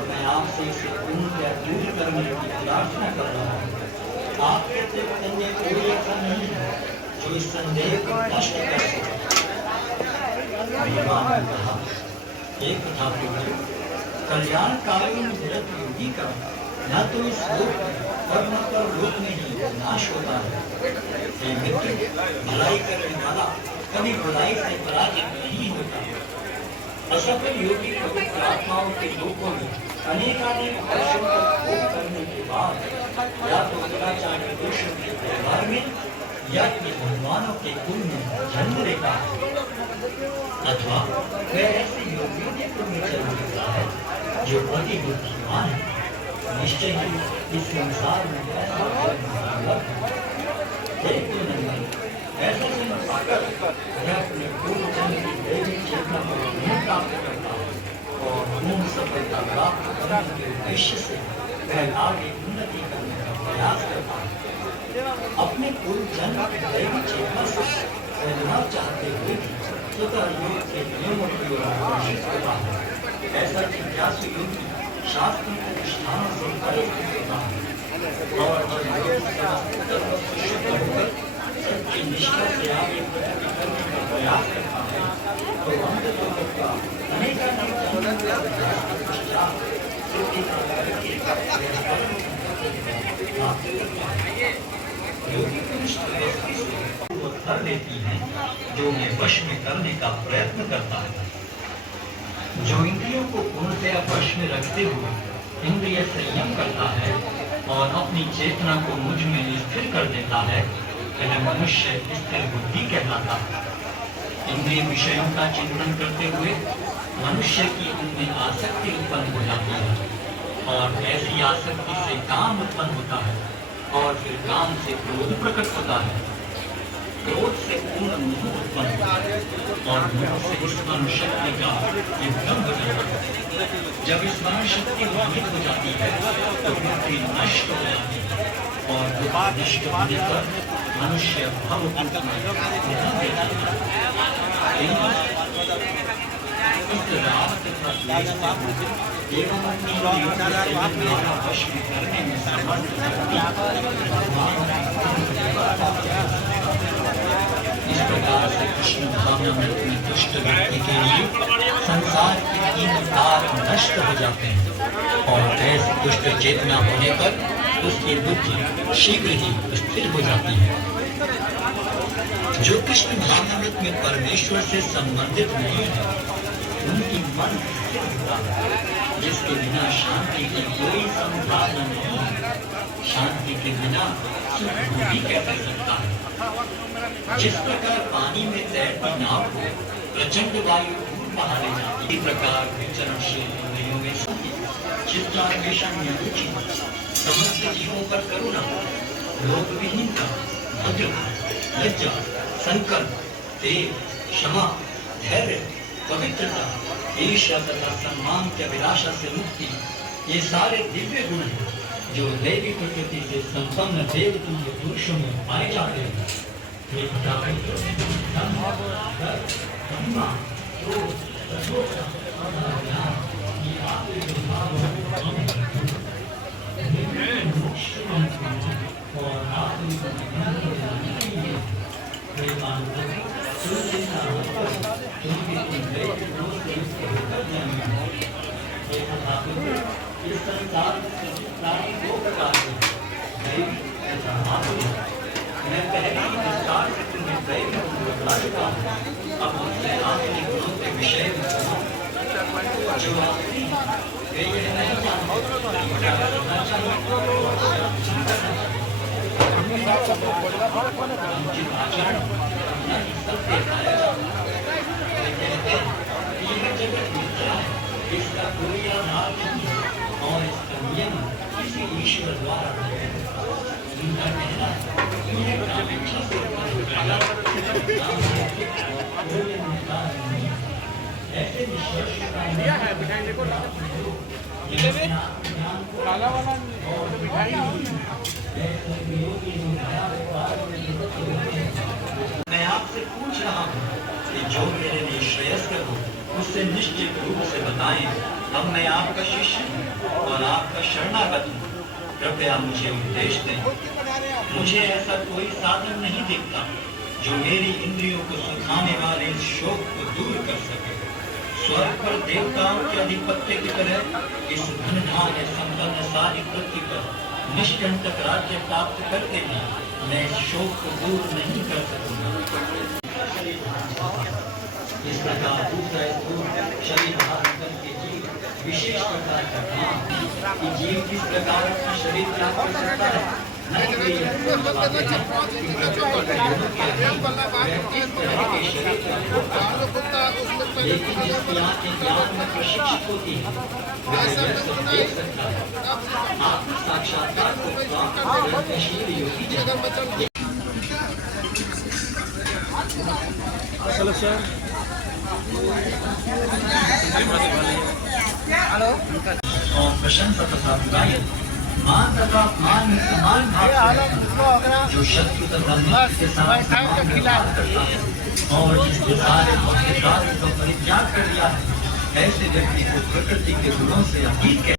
और मैं आपसे इसे पूर्णतया दूर करने की प्रार्थना कर रहा हूँ। आपके चैतन्य कोई ऐसा नहीं है जो इस संदेह को नष्ट कर सके। भगवान ने कहा, एक था प्रभु, कल्याणकालीन जगत योगी का न तो इस लोक में और न परलोक में ही नाश होता है। ये मित्र, भलाई करने वाला कभी बुराई से पराजित नहीं होता। असफल योगी पवित्र आत्माओं के लोकों में अनेकानेक वर्षों तक भोग करने के बाद या तो दुराचार के दोषों के व्यवहार में या अपने भगवानों के कुल में जन्म लेता है, अथवा वह ऐसे योगियों के कुल में जन्म लेता है जो अति बुद्धिमान है। निश्चय ही इस संसार में ऐसा ऐसा पाकर वह अपने पूर्व जन्म की दैविक चेतना को पुनः प्राप्त करता है और पूर्ण सफलता प्राप्त करने के उद्देश्य से वह आगे उन्नति करने का प्रयास करता है। अपने पूर्व जन्म की दैविक चेतना से प्रेरणा चाहते हुए भी स्वतः योग के नियमों की ओर आकर्षित होता है। ऐसा जिज्ञासु योगी शास्त्र के अनुष्ठानों से परिचित होता है और सच्ची निष्ठा से आगे प्रगति करने का प्रयास करता है तो योगी पुरुष वो कर लेती है जो उन्हें वश में करने का प्रयत्न करता है। जो इंद्रियों को पूर्णतया वश में रखते हुए इंद्रिय संयम करता है और अपनी चेतना को मुझ में स्थिर कर देता है, वह मनुष्य स्थिर बुद्धि कहलाता है। इंद्रिय विषयों का चिंतन करते हुए मनुष्य की उनमें आसक्ति उत्पन्न हो जाती है और ऐसी आसक्ति से काम उत्पन्न होता है और फिर काम से क्रोध प्रकट होता है। क्रोध से पूर्ण मोह उत्पन्न होता है और मोह से स्मरण शक्ति का विभ्रम हो जाता है। जब स्मरण शक्ति मोहित हो जाती है तो बुद्धि नष्ट हो जाती है और नष्ट होने पर मनुष्य भव इस प्रकार से कृष्ण भावना में अपनी दुष्ट व्यक्ति के लिए संसार के तीन तार नष्ट हो जाते हैं और ऐसी दुष्ट चेतना होने पर उसकी बुद्धि शीघ्र ही स्थिर हो जाती है। जो कृष्ण भावनामृत में परमेश्वर से संबंधित नहीं है उनकी मन स्थिर होता है, जिसके बिना शांति की कोई संभावना नहीं है। शांति के बिना सुख भी कैसे सकता है। जिस प्रकार पानी में तैरती नाव को प्रचंड वायु बहा ले जाती है, इस प्रकार विचरणशील इंद्रियों में चित्तान्वेषण में रुचि, समस्त जीवों पर करुणा, लोक विहीनता, भद्रता, लज्जा, संकल्प, तेज, क्षमा, धैर्य, पवित्रता, ईर्ष्या तथा सम्मान की अभिलाषा से मुक्ति, ये सारे दिव्य गुण हैं जो दैवी प्रकृति से संपन्न देवतुल्य पुरुषों में पाए जाते हैं। ये इस संसार में प्राणी दो प्रकार के दैवी तथा आसुरी। मैं पहले ही विस्तार से तुम्हें दैवी गुण बता चुका हूँ। अब मुझसे आसुरी गुणों के विषय में जो आसुरी वे यह नहीं जानते क्या करना चाहिए उनकी आचरण सत्य पाया जाता है। वे कहते हैं कि यह जगत मिथ्या है, इसका कोई आधार नहीं है और इसका नियम किसी ईश्वर द्वारा उनका कहना है कि यह कामेच्छा से ऐसे निष्कर्ष काला वाला मिठाई मैं आपसे पूछ रहा हूँ कि जो मेरे लिए श्रेयस्कर हो उससे निश्चित रूप से बताएं, अब मैं आपका शिष्य हूँ और आपका शरणागत हूँ, कृपया मुझे उपदेश दें। मुझे ऐसा कोई साधन नहीं दिखता जो मेरी इंद्रियों को सुखाने वाले इस शोक को दूर कर सके। स्वर्ग पर देवताओं के अधिपत्य की तरह इस धनधान्य संपन्न सारी पृथ्वी पर निष्कंटक राज्य प्राप्त करके भी मैं इस शोक को दूर नहीं कर सकूंगा। इस प्रकार दूसरा शरीर धारण के जीव विशेष प्रकार का काम कि जीव किस प्रकार अपना शरीर प्राप्त कर सकता है, लेकिन जिसकी आंखें ज्ञान में प्रशिक्षित होती है वह सब देख सकता है। आत्म साक्षात्कार को प्राप्त प्रगतिशील योगी और प्रशंसा तथा बुराई मान तथा अपमान में समान भाव जो शत्रु तथा मित्र के साथ व्यवहार करता है और जिसके सारे भौतिक कार्यों का परित्याग कर दिया है, ऐसे व्यक्ति को प्रकृति के गुणों से अतीत